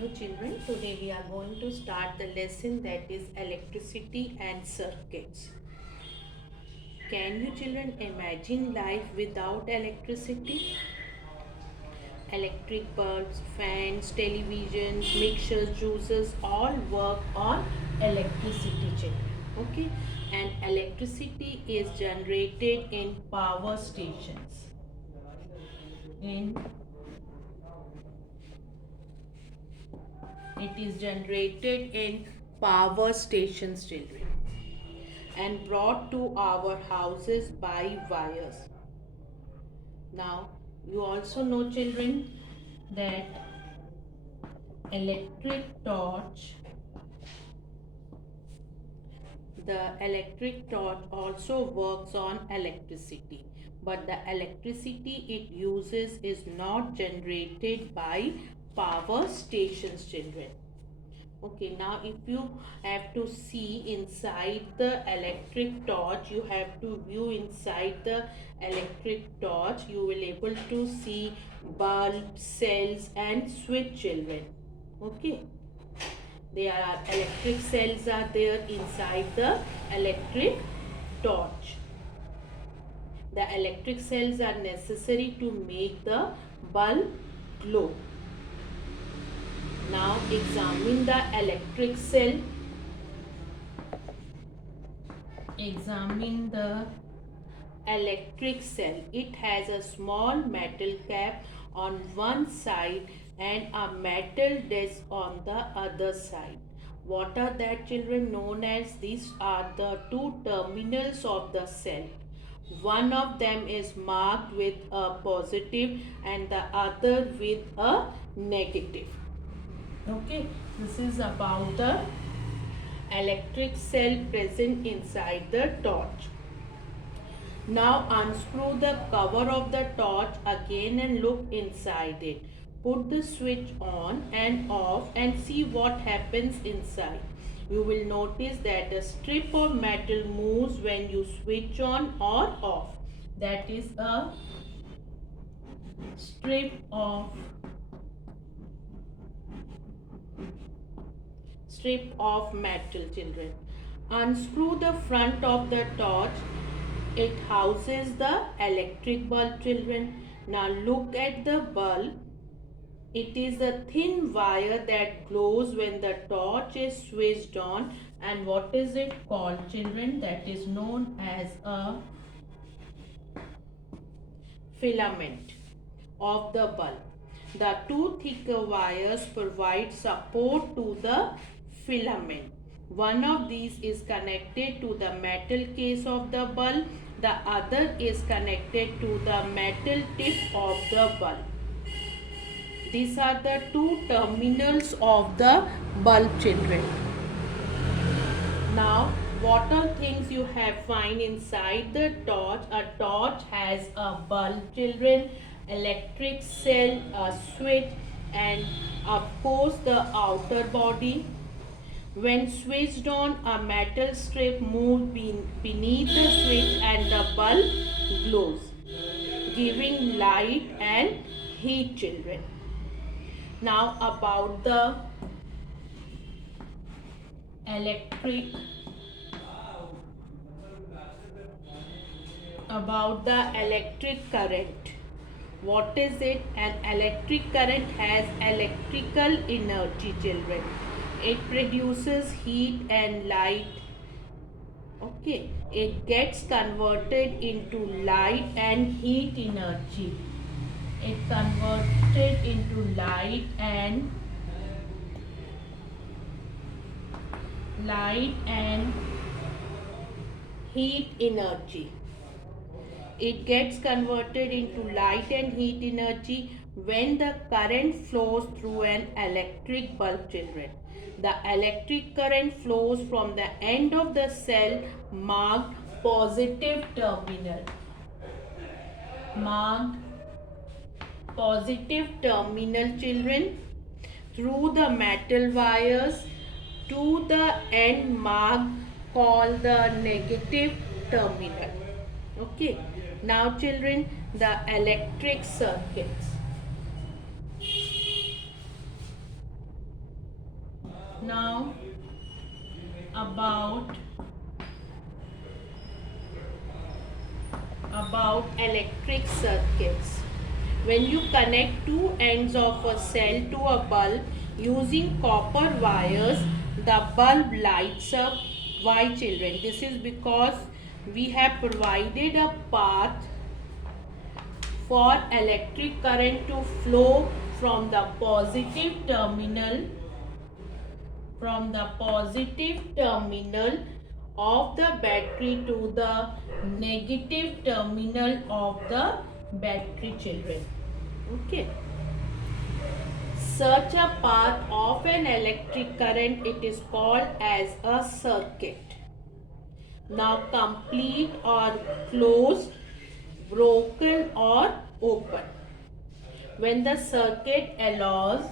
Hello children, today we are going to start the lesson that is electricity and circuits. Can you children imagine life without electricity? Electric bulbs, fans, televisions, mixers, juicers all work on electricity children. Okay, and electricity is generated in power stations. In It is generated in power stations children and brought to our houses by wires. Now, you also know, children, that electric torch, the electric torch also works on electricity, but the electricity it uses is not generated by power stations, children. Okay, now if you have to see inside the electric torch, you have to view inside the electric torch, you will able to see bulb, cells and switch children. Okay, there are electric cells are there inside the electric torch. The electric cells are necessary to make the bulb glow. Now examine the electric cell. Examine the electric cell. It has a small metal cap on one side and a metal disc on the other side. What are that children known as? These are the two terminals of the cell. One of them is marked with a positive and the other with a negative. Okay, this is about the electric cell present inside the torch. Now unscrew the cover of the torch again and look inside it. Put the switch on and off and see what happens inside. You will notice that a strip of metal moves when you switch on or off. That is a strip of metal children. Unscrew the front of the torch. It houses the electric bulb children. Now look at the bulb. It is a thin wire that glows when the torch is switched on. And what is it called children? That is known as a filament of the bulb. The two thicker wires provide support to the filament. One of these is connected to the metal case of the bulb. The other is connected to the metal tip of the bulb. These are the two terminals of the bulb children. Now, what are things you have find inside the torch? A torch has a bulb children, electric cell, a switch and of course the outer body. When switched on, a metal strip moves beneath the switch and the bulb glows, giving light and heat children. Now about the electric current. What is it? An electric current has electrical energy children. It produces heat and light. Okay, it gets converted into light and heat energy. It converted into light and heat energy. It gets converted into light and heat energy when the current flows through an electric bulb children. The electric current flows from the end of the cell marked positive terminal. Marked positive terminal children through the metal wires to the end marked called the negative terminal. Okay. Now children, the electric circuits. Now about electric circuits. When you connect two ends of a cell to a bulb using copper wires, the bulb lights up. Why, children? This is because we have provided a path for electric current to flow from the positive terminal of the battery to the negative terminal of the battery, children. Okay. Such a path of an electric current, it is called as a circuit. Now complete or closed, broken or open. When the circuit allows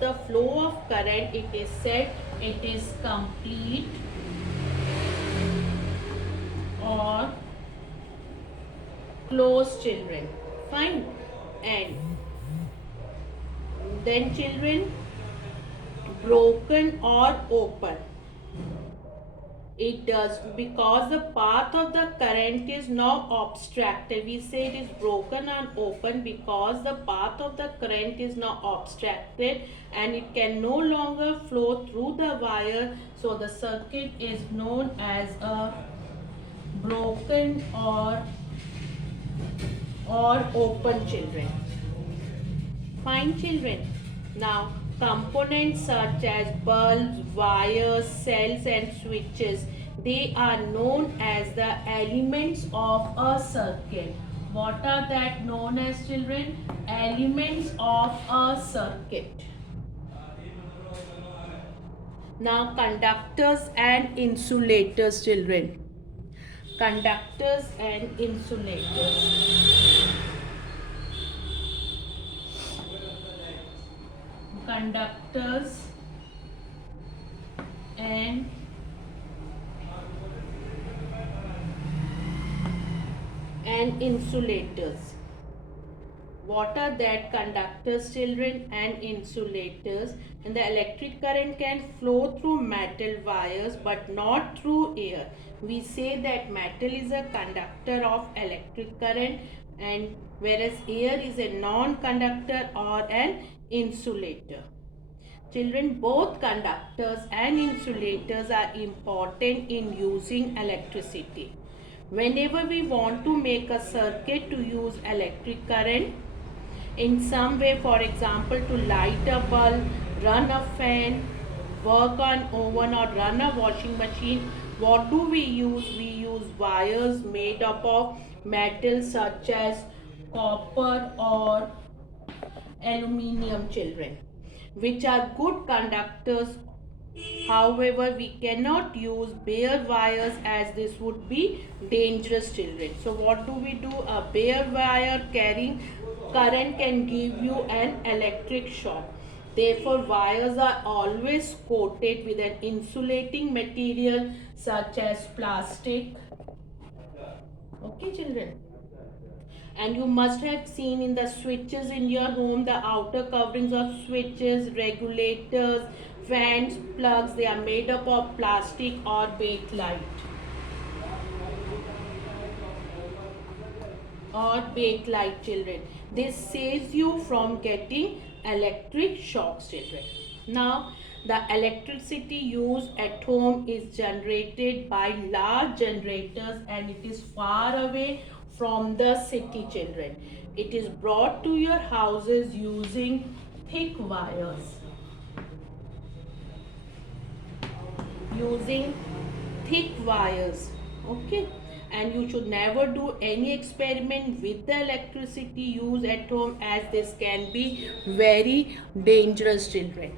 the flow of current, it is said it is complete or closed, children. Fine. And then, children, broken or open. It does because the path of the current is now obstructed. We say it is broken and open because the path of the current is now obstructed and it can no longer flow through the wire. So the circuit is known as a broken or open, children. Fine, children. Now, components such as bulbs, wires, cells and switches, they are known as the elements of a circuit. What are that known as, children? Elements of a circuit. Now, conductors and insulators, children. Conductors and insulators. Conductors and insulators. What are that? Conductors, children, and insulators. And the electric current can flow through metal wires but not through air. We say that metal is a conductor of electric current, and whereas air is a non-conductor or an insulator. Children, both conductors and insulators are important in using electricity. Whenever we want to make a circuit to use electric current in some way, for example, to light a bulb, run a fan, work on oven or run a washing machine, what do we use? We use wires made up of metal such as copper or aluminium, children, which are good conductors. However, we cannot use bare wires as this would be dangerous, children. So what do we do? A bare wire carrying current can give you an electric shock. Therefore, wires are always coated with an insulating material such as plastic. Okay, children. And you must have seen in the switches in your home, the outer coverings of switches, regulators, fans, plugs, they are made up of plastic or bakelite. Children. This saves you from getting electric shocks, children. Now, the electricity used at home is generated by large generators and it is far away from the city, children. It is brought to your houses using thick wires. Okay, and you should never do any experiment with the electricity used at home as this can be very dangerous, children.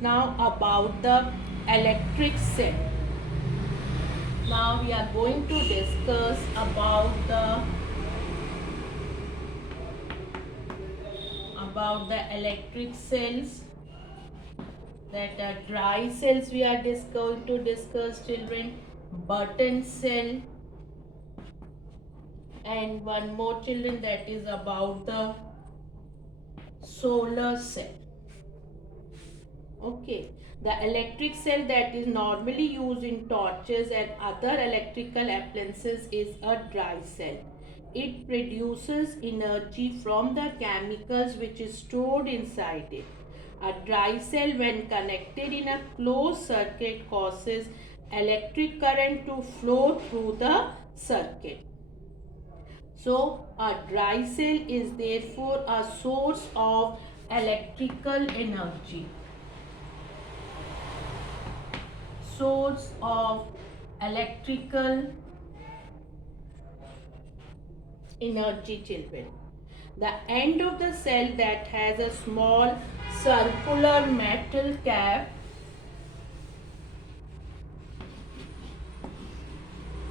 Now about the electric cell. Now we are going to discuss about the electric cells. That are dry cells we are going to discuss, children. Button cell, and one more, children, that is about the solar cell. Okay, the electric cell that is normally used in torches and other electrical appliances is a dry cell. It produces energy from the chemicals which is stored inside it. A dry cell, when connected in a closed circuit, causes electric current to flow through the circuit. So, a dry cell is therefore a source of electrical energy. Source of electrical energy, children. The end of the cell that has a small circular metal cap.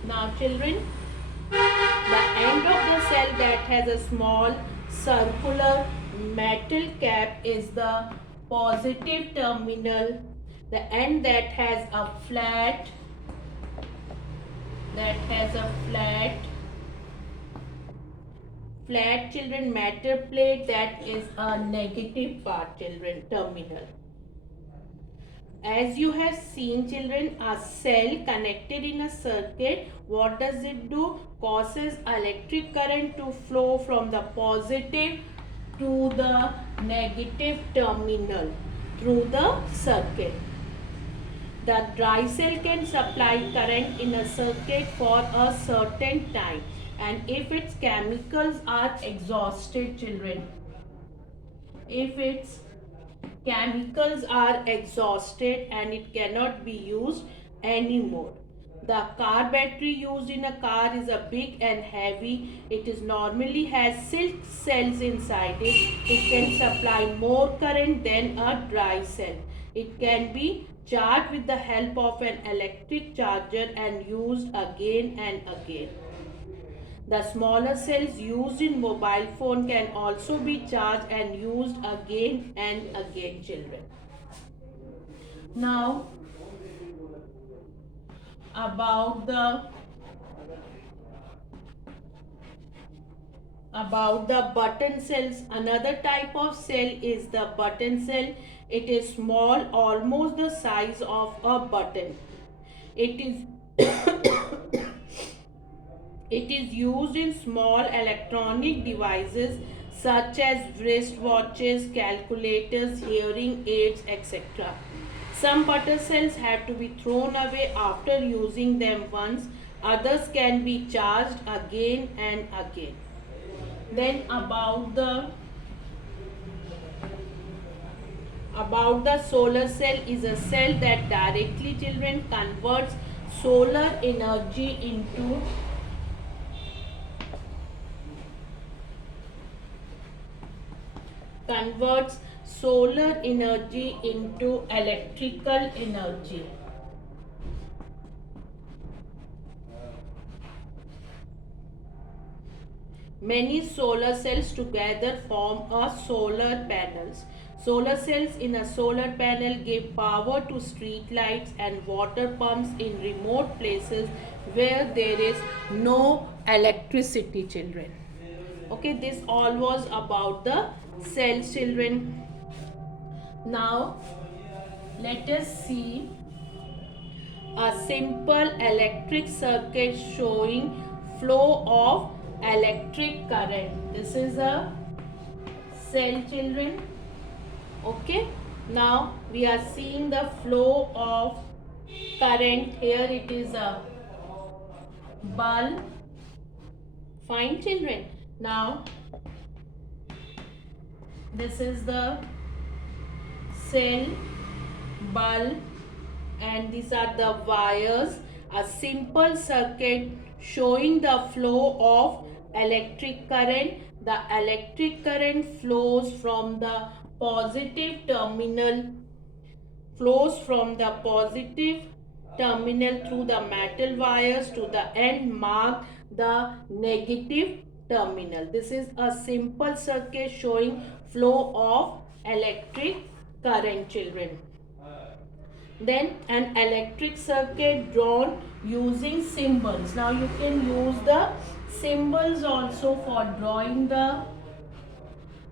Now children, the end of the cell that has a small circular metal cap is the positive terminal. The end that has a flat children metal plate, that is a negative part, children, terminal. As you have seen, children, a cell connected in a circuit, what does it do? Causes electric current to flow from the positive to the negative terminal through the circuit. The dry cell can supply current in a circuit for a certain time, and if its chemicals are exhausted, children, if its chemicals are exhausted and it cannot be used anymore. The car battery used in a car is a big and heavy. It is normally has silk cells inside it. It can supply more current than a dry cell. It can be charged with the help of an electric charger and used again and again. The smaller cells used in mobile phone can also be charged and used again and again, children. Now, about the button cells. Another type of cell is the button cell. It is small, almost the size of a button. It is It is used in small electronic devices such as wristwatches, calculators, hearing aids, etc. Some button cells have to be thrown away after using them once. Others can be charged again and again. Then about the solar cell is a cell that directly, children, converts solar energy into electrical energy. Many solar cells together form a solar panels. Solar cells in a solar panel give power to street lights and water pumps in remote places where there is no electricity, children. Okay, this all was about the cells, children. Now, let us see a simple electric circuit showing flow of electric current. This is a cell, children. Okay, now we are seeing the flow of current. Here it is a bulb. Fine, children. Now this is the cell, bulb, and these are the wires. A simple circuit showing the flow of electric current. The electric current flows from the positive terminal through the metal wires to the end mark the negative terminal. This is a simple circuit showing flow of electric current, children. Then an electric circuit drawn using symbols. Now you can use the symbols also for drawing the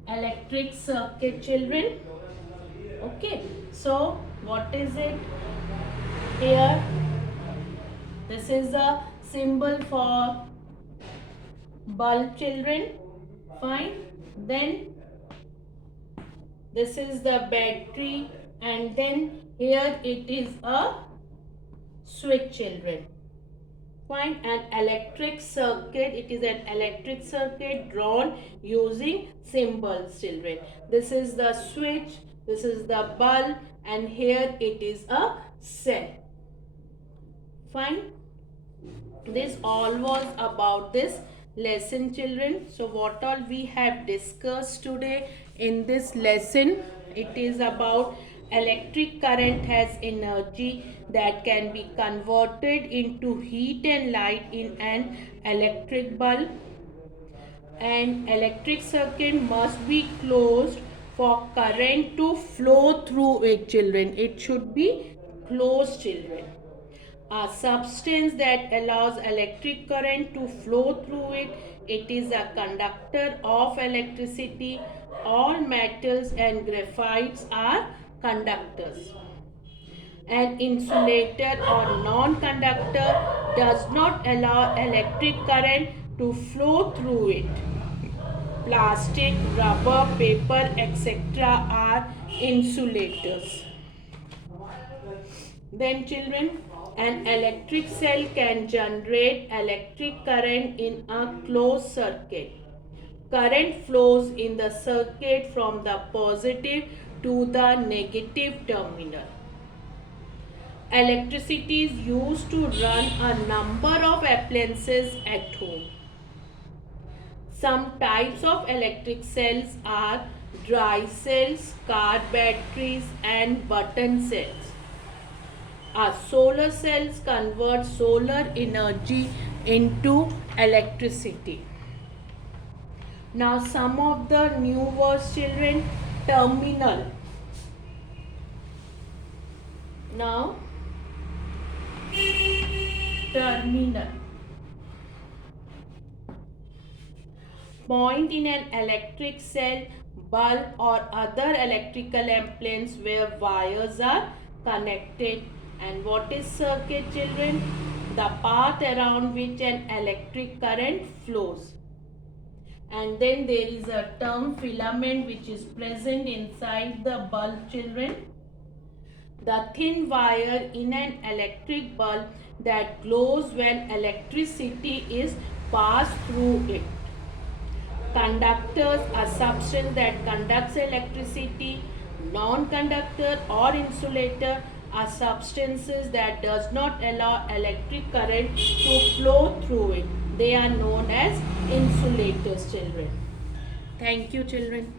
electric circuit, children. Okay, so what is it here? This is the symbol for bulb, children. Fine. Then this is the battery, and then here it is a switch, children. Fine. An electric circuit. It is an electric circuit drawn using symbols, children. This is the switch, this is the bulb, and here it is a cell. Fine. This all was about this lesson, children. So what all we have discussed today in this lesson, it is about electric current has energy that can be converted into heat and light in an electric bulb. An electric circuit must be closed for current to flow through it, children. It should be closed, children. A substance that allows electric current to flow through it. It is a conductor of electricity. All metals and graphites are conductors. An insulator or non-conductor does not allow electric current to flow through it. Plastic, rubber, paper, etc. are insulators. Then children, an electric cell can generate electric current in a closed circuit. Current flows in the circuit from the positive to the negative terminal. Electricity is used to run a number of appliances at home. Some types of electric cells are dry cells, car batteries, and button cells. Solar cells convert solar energy into electricity. Now some of the new words, children. Terminal. Now terminal. Point in an electric cell, bulb, or other electrical appliance where wires are connected. And what is circuit, children? The path around which an electric current flows. And then there is a term filament which is present inside the bulb, children. The thin wire in an electric bulb that glows when electricity is passed through it. Conductors, a substance that conducts electricity. Non-conductor or insulator are substances that does not allow electric current to flow through it. They are known as insulators, children. Thank you, children.